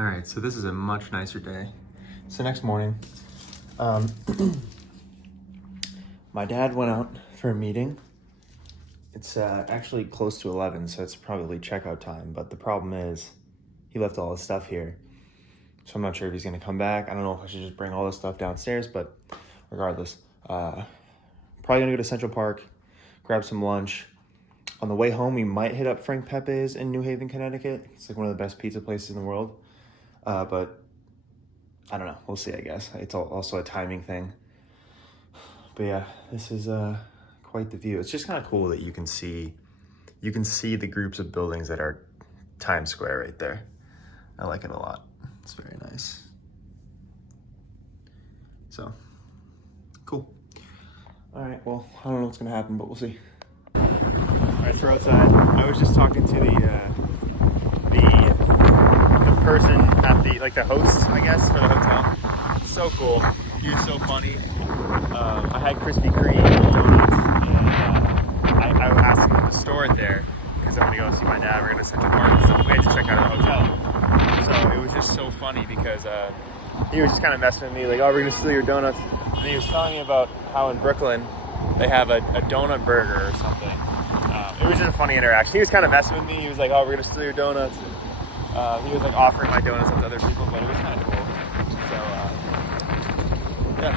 All right, so this is a much nicer day. It's the next morning. My dad went out for a meeting. It's actually close to 11, so it's probably checkout time. But the problem is he left all his stuff here. So I'm not sure if he's gonna come back. I don't know if I should just bring all this stuff downstairs, but regardless, probably gonna go to Central Park, grab some lunch. On the way home, we might hit up Frank Pepe's in New Haven, Connecticut. It's like one of the best pizza places in the world. But I don't know. We'll see, I guess. It's also a timing thing. But yeah, this is quite the view. It's just kind of cool that you can see the groups of buildings that are Times Square right there. I like it a lot. It's very nice. So, cool. All right, well, I don't know what's gonna happen, but we'll see. All right, so we're outside. I was just talking to the person at the host, I guess, for the hotel. So cool. He was so funny. I had Krispy Kreme donuts, and I asked him to store it there because I'm gonna go see my dad. We're gonna Central Park and stuff. We had to check out the hotel. So it was just so funny because he was just kind of messing with me, like, "Oh, we're gonna steal your donuts." And he was telling me about how in Brooklyn they have a donut burger or something. It was just a funny interaction. He was kind of messing with me. He was like, "Oh, we're gonna steal your donuts." He was like offering my donuts up to other people, but it was kind of cool. So yeah,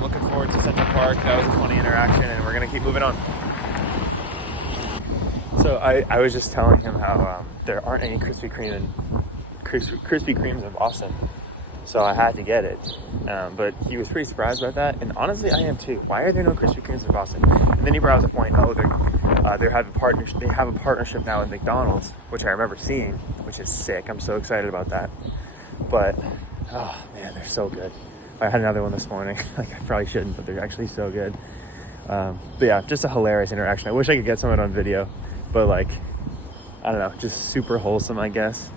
looking forward to Central Park. That was a funny interaction, and we're gonna keep moving on. So I was just telling him how there aren't any Krispy Kremes in Boston, so I had to get it. But he was pretty surprised about that, and honestly, I am too. Why are there no Krispy Kremes in Boston? And then he brought up the point, they have a partnership now with McDonald's, which I remember seeing, which is sick. I'm so excited about that. But oh man, they're so good. I had another one this morning. Like, I probably shouldn't, but they're actually so good. But yeah, just a hilarious interaction. I wish I could get some of it on video, but like, I don't know, just super wholesome, I guess.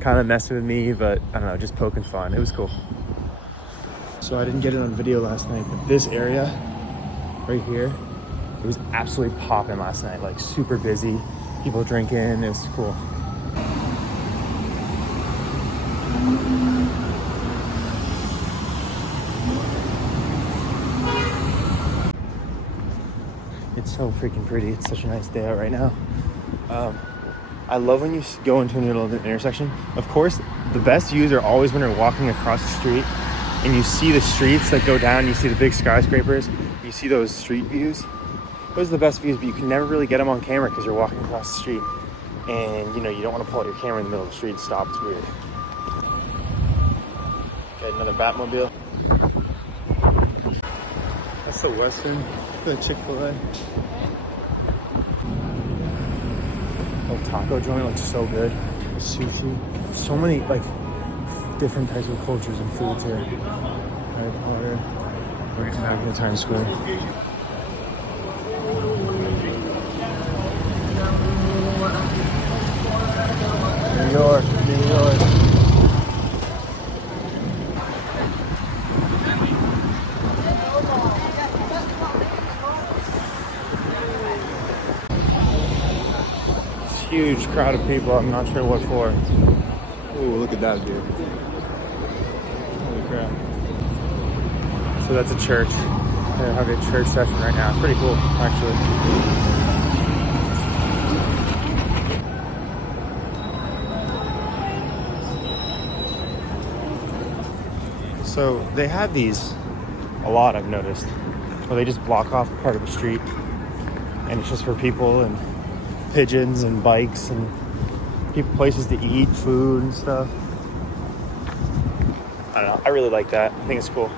Kind of messing with me, but I don't know, just poking fun. It was cool. So I didn't get it on video last night, but this area right here, it was absolutely popping last night. Like, super busy, people drinking. It was cool. It's so freaking pretty. It's such a nice day out right now. I love when you go into the middle of an intersection. Of course, the best views are always when you're walking across the street and you see the streets that go down, you see the big skyscrapers, you see those street views. Those are the best views, but you can never really get them on camera because you're walking across the street and you don't want to pull out your camera in the middle of the street and stop. It's weird. Got another Batmobile. That's the Western, the Chick-fil-A. Little taco joint looks so good. Sushi. So many different types of cultures and foods here. Harry Potter. We're getting back to Times Square. New York, New York. Huge crowd of people. I'm not sure what for. Ooh, look at that view. Holy crap. So that's a church. They're having a church session right now. It's pretty cool, actually. So they have these a lot, I've noticed, where they just block off part of the street and it's just for people and pigeons and bikes and places to eat, food and stuff. I don't know. I really like that. I think it's cool.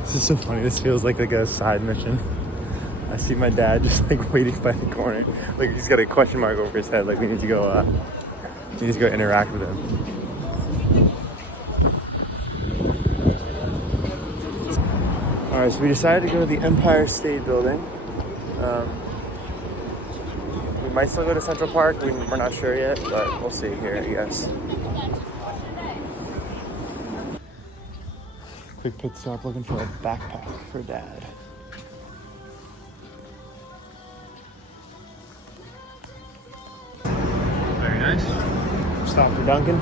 This is so funny. This feels like a side mission. I see my dad just waiting by the corner. Like, he's got a question mark over his head. Like, we need to go interact with him. All right, so we decided to go to the Empire State Building. We might still go to Central Park. We're not sure yet, but we'll see here, I guess. Quick pit stop looking for a backpack for Dad. Very nice. Stop for Dunkin'.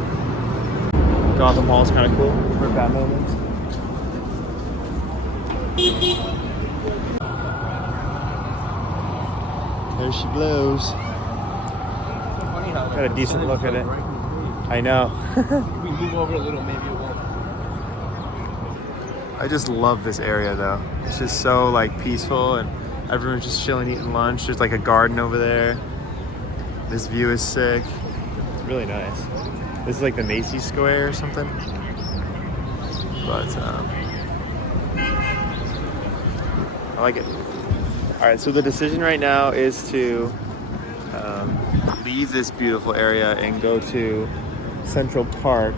Gotham Hall is kind of cool for bad moments. There she blows. Got a decent look at it. I know. We move over a little, maybe it won't. I just love this area though. It's just so like peaceful and everyone's just chilling, eating lunch. There's like a garden over there. This view is sick. It's really nice. This is like the Macy's Square or something. But I like it. All right, so the decision right now is to leave this beautiful area and go to Central Park.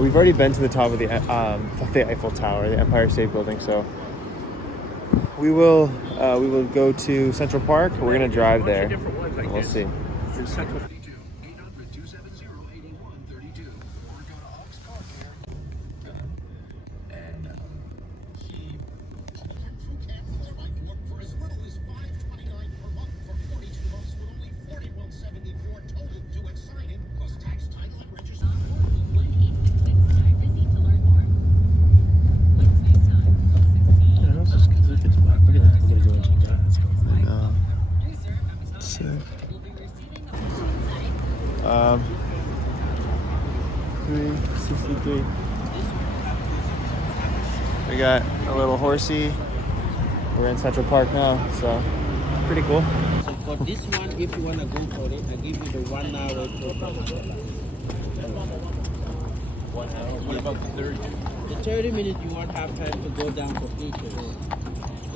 We've already been to the top of the Eiffel Tower, the Empire State Building, so we will go to Central Park. We're gonna drive there. And we'll see. Um, 363. We got a little horsey. We're in Central Park now, so pretty cool. So for this one, if you want to go for it, I give you the 1 hour total. 1 hour? What about the 30? The 30 minutes you won't have time to go down for pictures.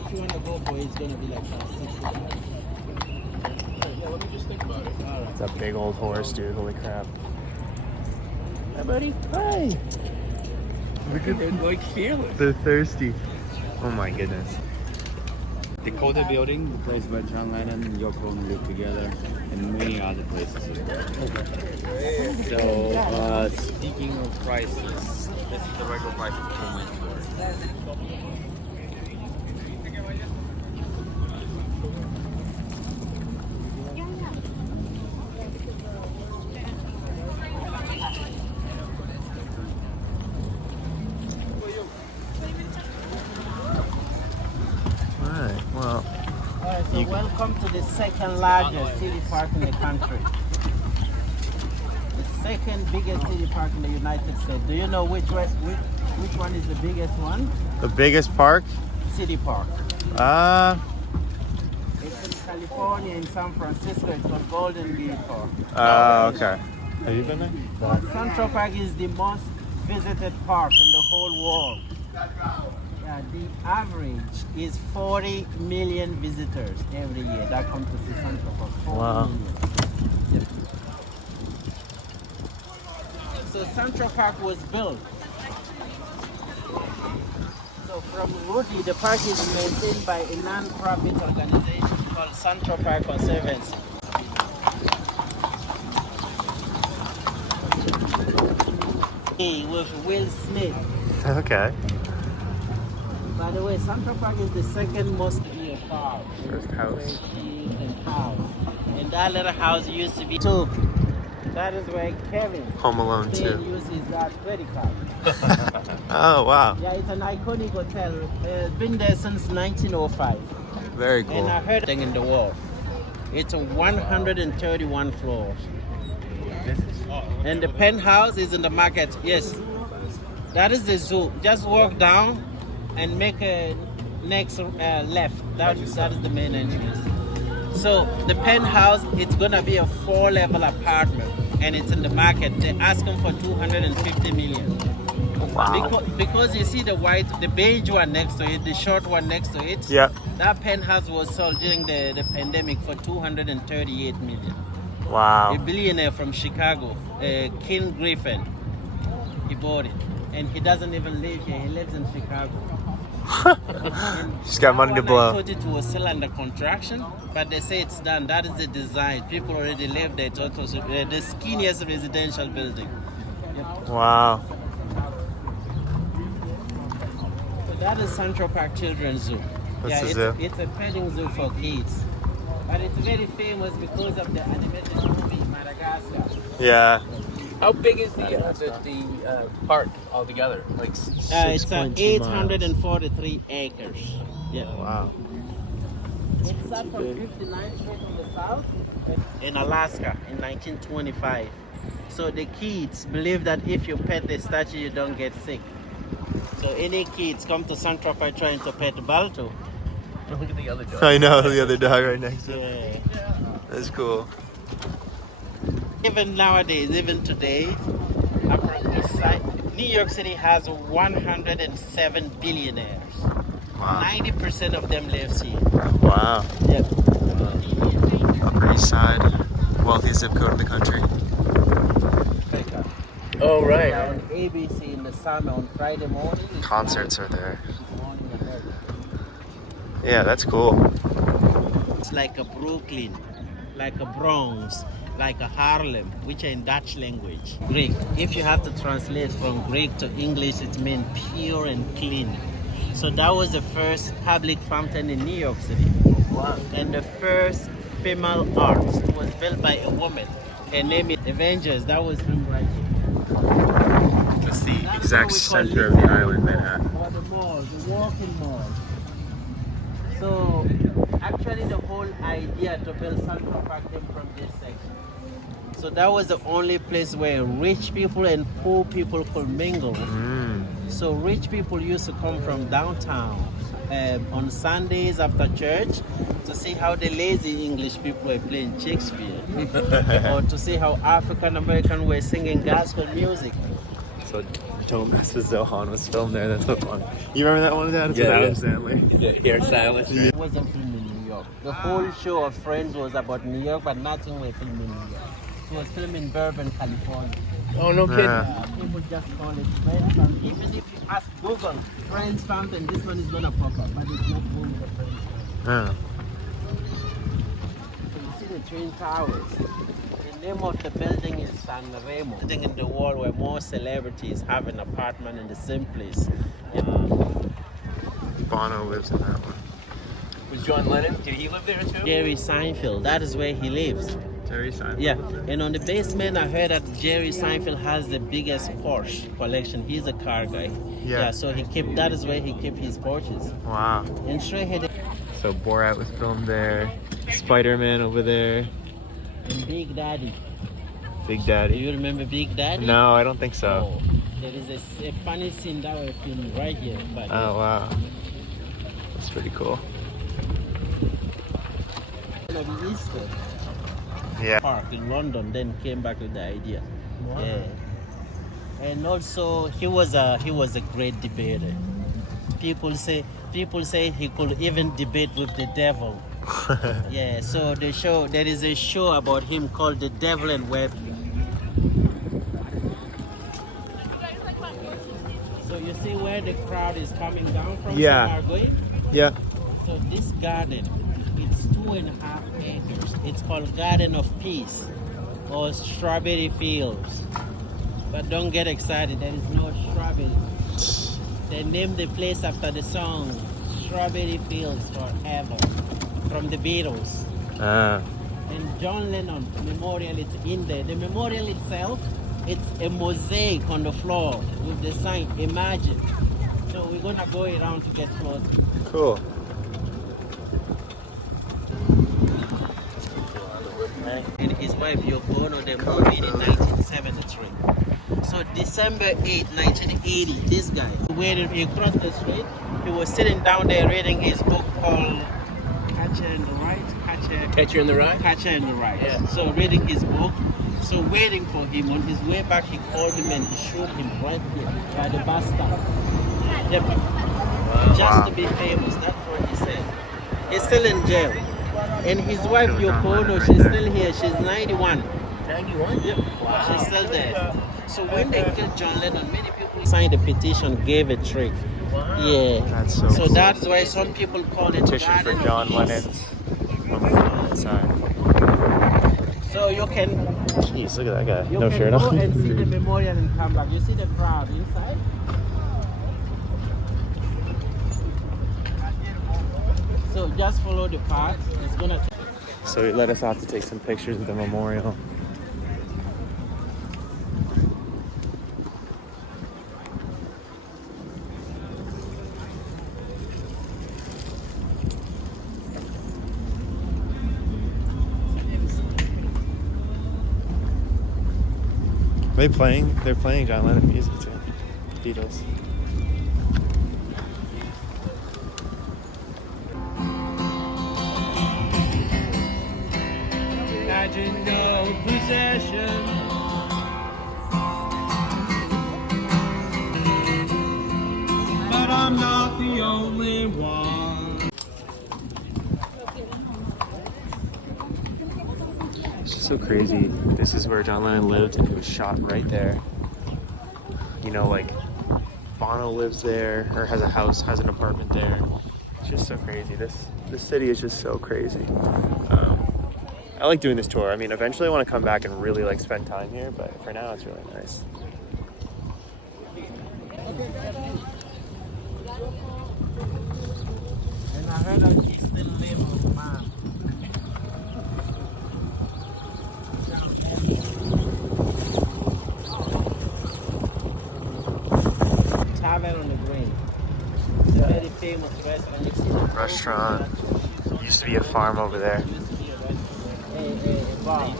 If you want to go for it, it's going to be like 60. Yeah, let me just think about it. All right. It's a big old horse, dude. Holy crap. Hi, buddy. Hi. Look at them, like fearless. They're thirsty. Oh my goodness. The Dakota building, the place where John Lennon and Yoko Ono lived together, and many other places as well. So, speaking of prices, this is the regular price of 2 months tour. Well, So welcome to the second largest city park in the country. The second biggest city park in the United States. Do you know which one is the biggest one? the biggest park? City Park. It's in California, in San Francisco. It's called Golden Gate Park. Okay. Have you been there? Central Park is the most visited park in the whole world. Yeah, the average is 40 million visitors every year that come to see Central Park. 40 Wow. million. Yep. So Central Park was built. So from Woodley, the park is maintained by a non-profit organization called Central Park Conservancy. With Will Smith. Okay. By the way, Central Park is the second most near park. First house. And that little house used to be too. That is where Kevin Home Alone uses that credit card. Oh, wow. Yeah, it's an iconic hotel. It's been there since 1905. Very cool. And I heard thing in the world. It's a 131 floors. And the penthouse is in the market. Yes. That is the zoo. Just walk down and make a next left. That is the main entrance. So the penthouse, it's gonna be a 4-level apartment, and it's in the market. They're asking for 250 million. Wow. Because you see the beige one next to it, the short one next to it. Yeah. That penthouse was sold during the pandemic for 238 million. Wow. A billionaire from Chicago, Ken Griffin, he bought it, and he doesn't even live here. He lives in Chicago. She's got money to blow. I thought it was still under construction, but they say it's done. That is the design. People already live there. It's also the skinniest residential building. Yep. Wow. So that is Central Park Children's Zoo. That's the zoo. It's a petting zoo for kids. But it's very famous because of the animated movie Madagascar. Yeah. How big is the park altogether? Like, It's 843 acres. Yeah. Wow. It started from 59 straight from the south in Alaska in 1925. So the kids believe that if you pet the statue, you don't get sick. So any kids come to San Tropez trying to pet Balto. look at the other dog. I know, the other dog right next to Yeah. That's cool. Even nowadays, even today, New York City has 107 billionaires. Wow. 90% of them lives here. Wow. Yep. Upper East Side, wealthiest zip code in the country. Oh, right. Yeah, on ABC in the summer on Friday morning. Concerts are there. Yeah, that's cool. It's like a Brooklyn, like a Bronx, like a Harlem, which are in Dutch language. Greek. If you have to translate from Greek to English, it means pure and clean. So that was the first public fountain in New York City. Wow. And the first female artist was built by a woman. Her name is Avengers. That was him right here. That's the That's exact what we call center of the island, Manhattan. Or the mall, the walking mall. So actually the whole idea to build Central Park came from this section. So that was the only place where rich people and poor people could mingle. So rich people used to come from downtown on Sundays after church to see how the lazy English people were playing Shakespeare or to see how African Americans were singing gospel music. So Don't Mess with Zohan was filmed there. That's so funny. You remember that one, Dad? It's with Yeah, Adam yeah. Sandler. The hairstylist. It wasn't filmed in New York. The whole show of Friends was about New York, but nothing was filmed in New York. It was filmed in Burbank, California. Oh, no kidding. Yeah. People just call it Friends Fountain. Even if you ask Google Friends Fountain, this one is gonna pop up, but it's not called the Friends Fountain. So you see the Twin Towers. The name of the building is San Remo. Building in the world where more celebrities have an apartment in the same place. Bono lives in that one. Was John Lennon? Did he live there too? Jerry Seinfeld, that is where he lives. Terry Simon. Yeah, and on the basement, I heard that Jerry Seinfeld has the biggest Porsche collection. He's a car guy. Yeah. So that is where he kept his Porsches. Wow. And straight ahead, So Borat was filmed there. Spider-Man over there. and Big Daddy. Big Do Daddy. you remember Big Daddy? No, I don't think so. Oh, there is a funny scene that we're filming right here. But Oh, wow. That's pretty cool. the Easter Yeah. Park in London then came back with the idea. Yeah. And also he was a great debater. People say he could even debate with the devil. Yeah, so there is a show about him called The Devil and Weapon. So you see where the crowd is coming down from? Yeah. Some are going? Yeah. So this garden, it's 2.5 acres. It's called Garden of Peace or Strawberry Fields. But don't get excited, there is no strawberry. They named the place after the song Strawberry Fields Forever from the Beatles. And John Lennon memorial is in there. The memorial itself, it's a mosaic on the floor with the sign Imagine. So we're gonna go around to get close. Cool. And his wife Yoko Ono, they moved in 1973. So December 8, 1980, this guy, when he crossed the street, he was sitting down there reading his book called Catcher in the Rye. Catcher in the Rye? Catcher in the Rye. Yeah. So reading his book, so waiting for him. On his way back, he called him and he showed him right here by the bus stop. Yep. Just to be famous, that's what he said. He's still in jail. And his wife Yoko Ono, she's still here. She's 91. 91? Yep. She's still there. So when they killed John Lennon, many people signed a petition, gave a trick. Wow. Yeah. That's so So cool. that's why some people call it Petition for Garden of John Peace. Lennon's memorial inside. So you can Jeez, look at that guy. you No can shirt go on. and see the memorial and come back. You see the crowd inside? So just follow the path. It's gonna. So he let us out to take some pictures of the memorial. they playing? They're playing John Lennon music too. Beatles. Imagine no possession. But I'm not the only one. It's just so crazy. This is where John Lennon lived, and he was shot right there. You know, like Bono lives there, or has a house, has an apartment there. It's just so crazy. This city is just so crazy. I like doing this tour. I mean, eventually I want to come back and really like spend time here, but for now it's really nice. And I heard that he still lives with man. Tavern on the Green. It's a very famous restaurant. You see the Restaurant. Used to be a farm over there. a bar.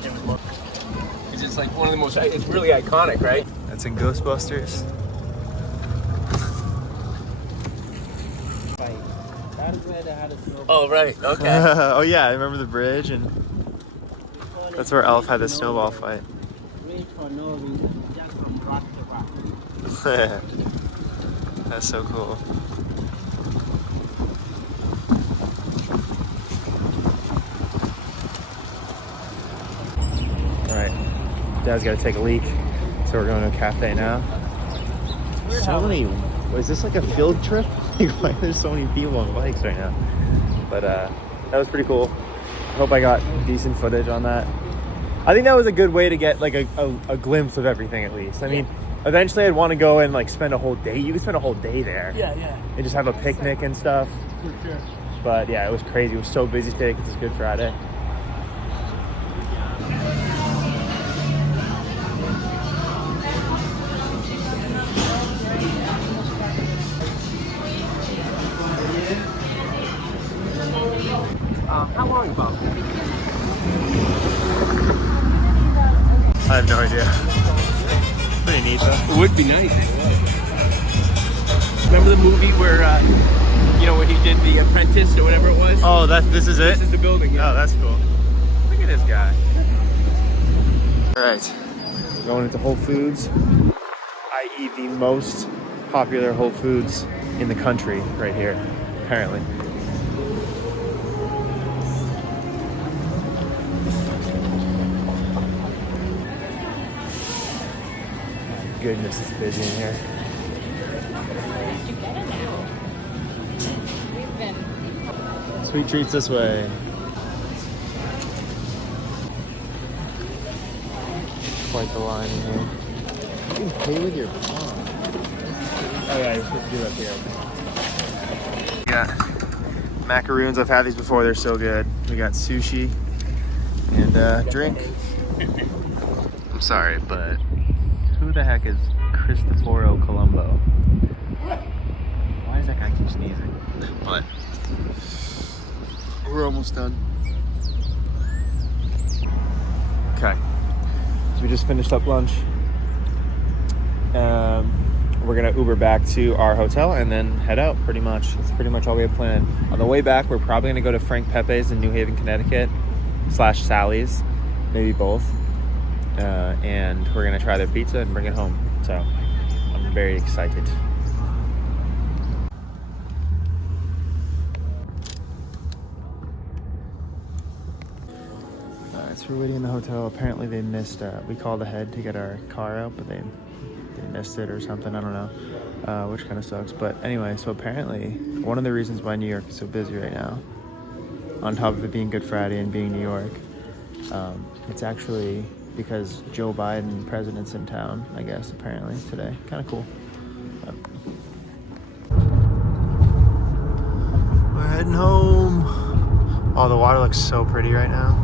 It's just like one of the most, it's really iconic, right? That's in Ghostbusters. That is where they had a snowball. Oh, right. Okay. Oh yeah, I remember the bridge, and that's where Elf had the snowball fight. Rich for no reason, just from rock to rock. That's so cool. Alright, Dad's got to take a leak, so we're going to a cafe now. So many, is this like a field trip? Like, why are there so many people on bikes right now? But that was pretty cool. I hope I got decent footage on that. I think that was a good way to get like a glimpse of everything at least. I mean, eventually I'd want to go and like spend a whole day. You can spend a whole day there. Yeah. And just have a picnic and stuff. For sure. But yeah, it was crazy. It was so busy today because it's Good Friday. How long about? I have no idea. Pretty neat though. It would be nice. Remember the movie where, you know, when he did The Apprentice or whatever it was? Oh, this is it? This is the building, yeah. Oh, that's cool. Look at this guy. All right, going into Whole Foods, i.e. the most popular Whole Foods in the country right here, apparently. Goodness, it's busy in here. Sweet treats this way. Quite the line in here. You can pay with your palm. Oh yeah, you're supposed to do that here. We got macaroons. I've had these before. They're so good. We got sushi and drink. I'm sorry, but who the heck is Cristoforo Colombo? Why does that guy keep sneezing? But we're almost done. Okay. So we just finished up lunch. We're gonna Uber back to our hotel and then head out pretty much. That's pretty much all we have planned. On the way back, we're probably gonna go to Frank Pepe's in New Haven, Connecticut, / Sally's, maybe both. And we're gonna try their pizza and bring it home. So I'm very excited. So we're waiting in the hotel. Apparently they missed, we called ahead to get our car out, but they missed it or something, I don't know, which kind of sucks. But anyway, so apparently one of the reasons why New York is so busy right now, on top of it being Good Friday and being New York, it's actually because Joe Biden, president's in town, I guess, apparently today. Kind of cool. But we're heading home. Oh, the water looks so pretty right now.